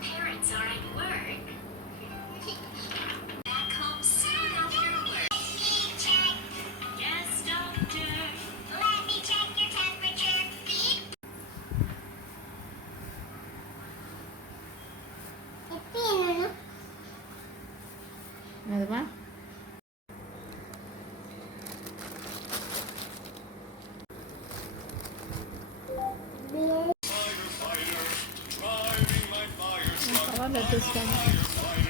parents are at work. Back home soon after work. Let me check. Yes, doctor. Let me check your temperature. Beep. அதுமா Firefighters driving my fire truck.